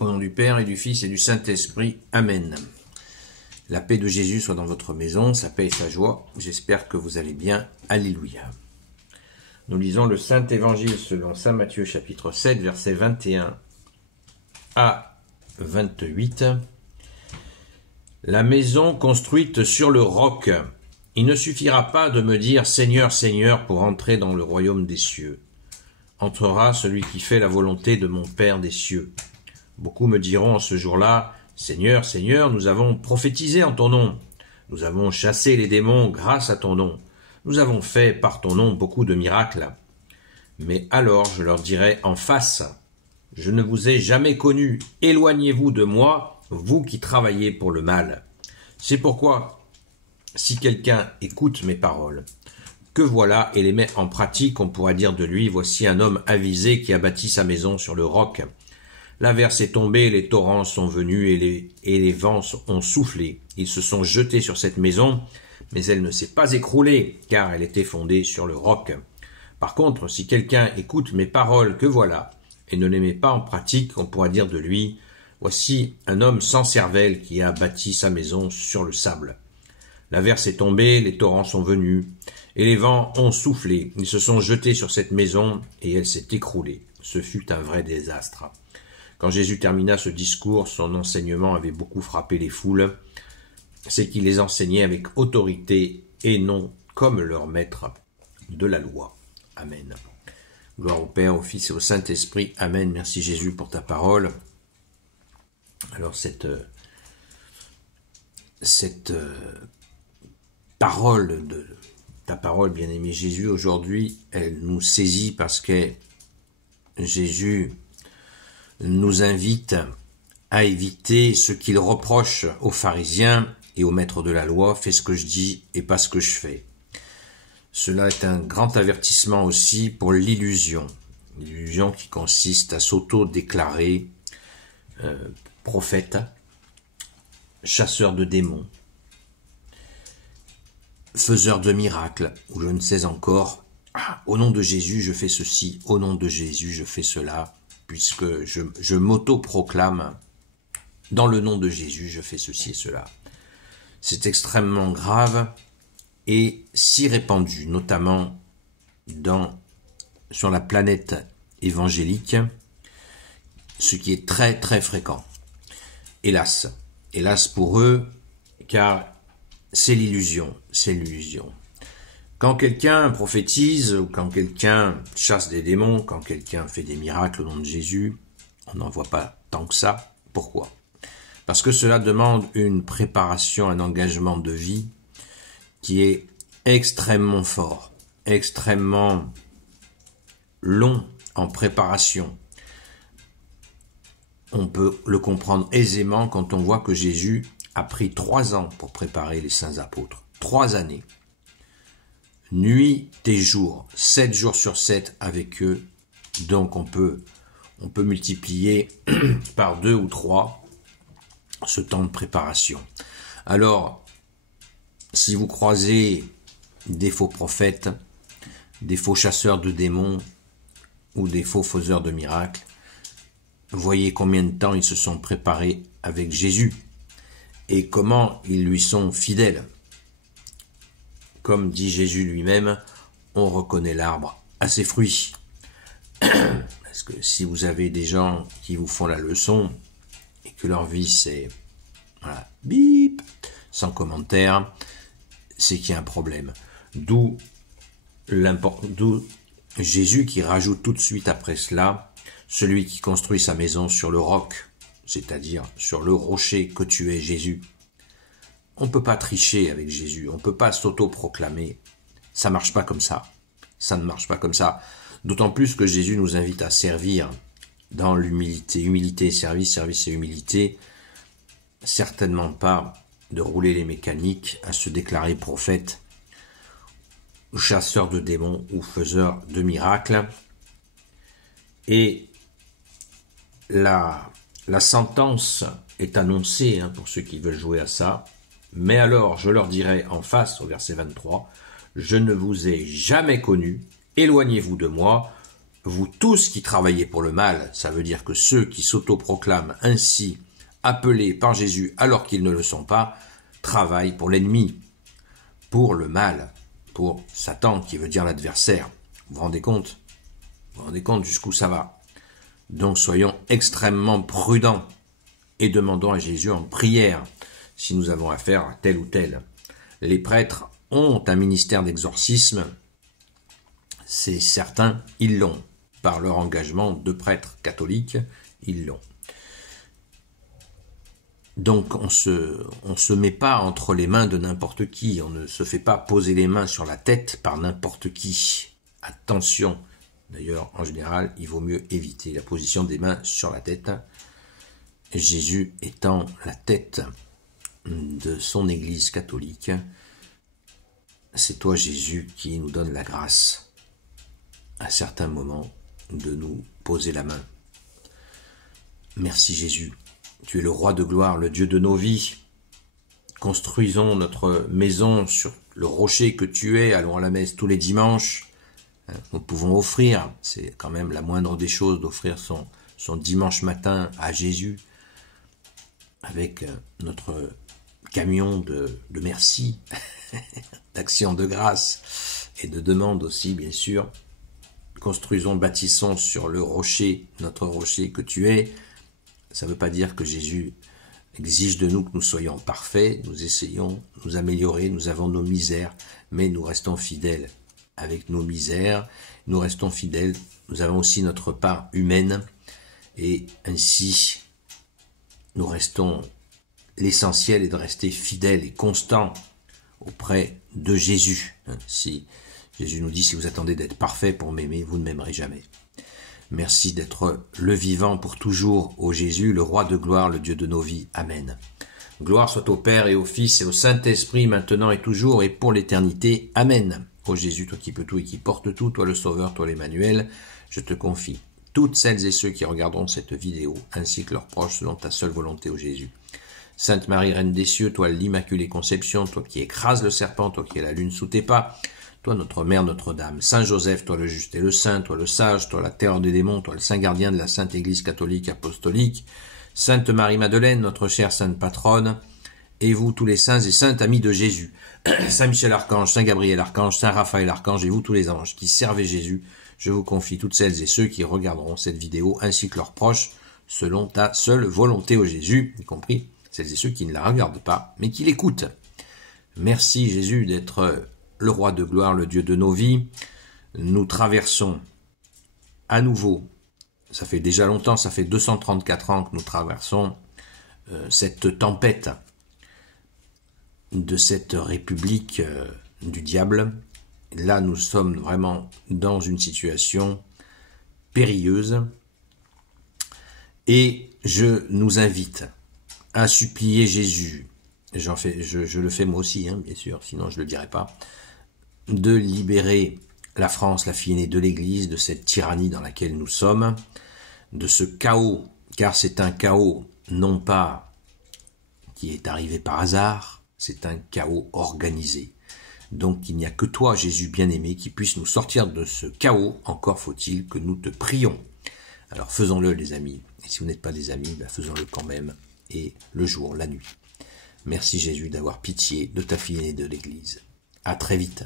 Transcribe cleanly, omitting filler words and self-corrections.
Au nom du Père et du Fils et du Saint-Esprit. Amen. La paix de Jésus soit dans votre maison, sa paix et sa joie. J'espère que vous allez bien. Alléluia. Nous lisons le Saint-Évangile selon saint Matthieu chapitre 7, versets 21 à 28. La maison construite sur le roc. Il ne suffira pas de me dire « Seigneur, Seigneur » pour entrer dans le royaume des cieux. Entrera celui qui fait la volonté de mon Père des cieux. Beaucoup me diront en ce jour-là, « Seigneur, Seigneur, nous avons prophétisé en ton nom. Nous avons chassé les démons grâce à ton nom. Nous avons fait par ton nom beaucoup de miracles. » Mais alors je leur dirai en face, « Je ne vous ai jamais connu. Éloignez-vous de moi, vous qui travaillez pour le mal. » C'est pourquoi, si quelqu'un écoute mes paroles, que voilà et les met en pratique, on pourra dire de lui, « Voici un homme avisé qui a bâti sa maison sur le roc. » L'averse est tombée, les torrents sont venus et les vents ont soufflé. Ils se sont jetés sur cette maison, mais elle ne s'est pas écroulée, car elle était fondée sur le roc. Par contre, si quelqu'un écoute mes paroles que voilà, et ne les met pas en pratique, on pourra dire de lui, « Voici un homme sans cervelle qui a bâti sa maison sur le sable. » L'averse est tombée, les torrents sont venus, et les vents ont soufflé. Ils se sont jetés sur cette maison, et elle s'est écroulée. Ce fut un vrai désastre. Quand Jésus termina ce discours, son enseignement avait beaucoup frappé les foules. C'est qu'il les enseignait avec autorité et non comme leur maître de la loi. Amen. Gloire au Père, au Fils et au Saint-Esprit. Amen. Merci Jésus pour ta parole. Alors cette parole de ta parole, bien-aimé Jésus, aujourd'hui, elle nous saisit parce que Jésus nous invite à éviter ce qu'il reproche aux pharisiens et aux maîtres de la loi, fais ce que je dis et pas ce que je fais. Cela est un grand avertissement aussi pour l'illusion qui consiste à s'auto-déclarer prophète, chasseur de démons, faiseur de miracles, ou je ne sais encore, au nom de Jésus je fais ceci, au nom de Jésus je fais cela, puisque je m'auto-proclame, dans le nom de Jésus, je fais ceci et cela. C'est extrêmement grave et si répandu, notamment sur la planète évangélique, ce qui est très très fréquent. Hélas pour eux, car c'est l'illusion. Quand quelqu'un prophétise, ou quand quelqu'un chasse des démons, quand quelqu'un fait des miracles au nom de Jésus, on n'en voit pas tant que ça. Pourquoi? Parce que cela demande une préparation, un engagement de vie qui est extrêmement fort, extrêmement long en préparation. On peut le comprendre aisément quand on voit que Jésus a pris 3 ans pour préparer les saints apôtres. 3 années. Nuit et jour, 7 jours sur 7 avec eux. Donc on peut multiplier par 2 ou 3 ce temps de préparation. Alors, si vous croisez des faux prophètes, des faux chasseurs de démons ou des faux faiseurs de miracles, voyez combien de temps ils se sont préparés avec Jésus et comment ils lui sont fidèles. Comme dit Jésus lui-même, on reconnaît l'arbre à ses fruits. Parce que si vous avez des gens qui vous font la leçon et que leur vie c'est voilà, bip, sans commentaire, c'est qu'il y a un problème. D'où Jésus qui rajoute tout de suite après cela, celui qui construit sa maison sur le roc, c'est-à-dire sur le rocher que tu es Jésus. On ne peut pas tricher avec Jésus, on ne peut pas s'auto-proclamer. Ça ne marche pas comme ça. Ça ne marche pas comme ça. D'autant plus que Jésus nous invite à servir dans l'humilité. Humilité et service, service et humilité. Certainement pas de rouler les mécaniques, à se déclarer prophète, chasseur de démons ou faiseur de miracles. Et la sentence est annoncée pour ceux qui veulent jouer à ça. Mais alors, je leur dirai en face, au verset 23, « Je ne vous ai jamais connu, éloignez-vous de moi, vous tous qui travaillez pour le mal, ça veut dire que ceux qui s'autoproclament ainsi appelés par Jésus alors qu'ils ne le sont pas, travaillent pour l'ennemi, pour le mal, pour Satan qui veut dire l'adversaire. Vous vous rendez compte? Vous vous rendez compte jusqu'où ça va? Donc soyons extrêmement prudents et demandons à Jésus en prière si nous avons affaire à tel ou tel. Les prêtres ont un ministère d'exorcisme, c'est certain, ils l'ont. Par leur engagement de prêtres catholiques, ils l'ont. Donc on se met pas entre les mains de n'importe qui, on ne se fait pas poser les mains sur la tête par n'importe qui. Attention, d'ailleurs en général il vaut mieux éviter la position des mains sur la tête, Jésus étant la tête de son Église catholique. C'est toi Jésus qui nous donne la grâce à certains moments de nous poser la main. Merci Jésus, tu es le roi de gloire, le Dieu de nos vies. Construisons notre maison sur le rocher que tu es, allons à la messe tous les dimanches. Nous pouvons offrir, c'est quand même la moindre des choses d'offrir son dimanche matin à Jésus avec notre camion de merci, d'action de grâce et de demande aussi bien sûr. Construisons, bâtissons sur le rocher, notre rocher que tu es. Ça ne veut pas dire que Jésus exige de nous que nous soyons parfaits, nous essayons de nous améliorer, nous avons nos misères, mais nous restons fidèles avec nos misères, nous restons fidèles, nous avons aussi notre part humaine, et ainsi nous restons, l'essentiel est de rester fidèles et constants auprès de Jésus. Si Jésus nous dit, si vous attendez d'être parfait pour m'aimer, vous ne m'aimerez jamais. Merci d'être le vivant pour toujours, ô Jésus, le roi de gloire, le Dieu de nos vies. Amen. Gloire soit au Père et au Fils et au Saint-Esprit, maintenant et toujours et pour l'éternité. Amen. Ô Jésus, toi qui peux tout et qui portes tout, toi le Sauveur, toi l'Emmanuel, je te confie toutes celles et ceux qui regarderont cette vidéo, ainsi que leurs proches, selon ta seule volonté, ô Jésus. Sainte Marie, Reine des cieux, toi l'Immaculée Conception, toi qui écrases le serpent, toi qui es la lune sous tes pas, toi notre Mère Notre-Dame, Saint Joseph, toi le juste et le saint, toi le sage, toi la terreur des démons, toi le saint gardien de la Sainte Église catholique apostolique, Sainte Marie-Madeleine, notre chère sainte patronne, et vous tous les saints et saintes amis de Jésus, Saint Michel Archange, Saint Gabriel Archange, Saint Raphaël Archange, et vous tous les anges qui servez Jésus, je vous confie toutes celles et ceux qui regarderont cette vidéo, ainsi que leurs proches, selon ta seule volonté, ô Jésus, y compris celles et ceux qui ne la regardent pas, mais qui l'écoutent. Merci Jésus d'être le roi de gloire, le Dieu de nos vies. Nous traversons à nouveau, ça fait déjà longtemps, ça fait 234 ans que nous traversons cette tempête de cette république du diable. Là, nous sommes vraiment dans une situation périlleuse et je nous invite à supplier Jésus, je le fais moi aussi, hein, bien sûr, sinon je ne le dirais pas, de libérer la France, la fille aînée de l'Église, de cette tyrannie dans laquelle nous sommes, de ce chaos, car c'est un chaos non pas qui est arrivé par hasard, c'est un chaos organisé. Donc il n'y a que toi, Jésus bien-aimé, qui puisse nous sortir de ce chaos, encore faut-il que nous te prions. Alors faisons-le les amis, et si vous n'êtes pas des amis, faisons-le quand même, et le jour, la nuit. Merci Jésus d'avoir pitié de ta fille aînée de l'Église. À très vite.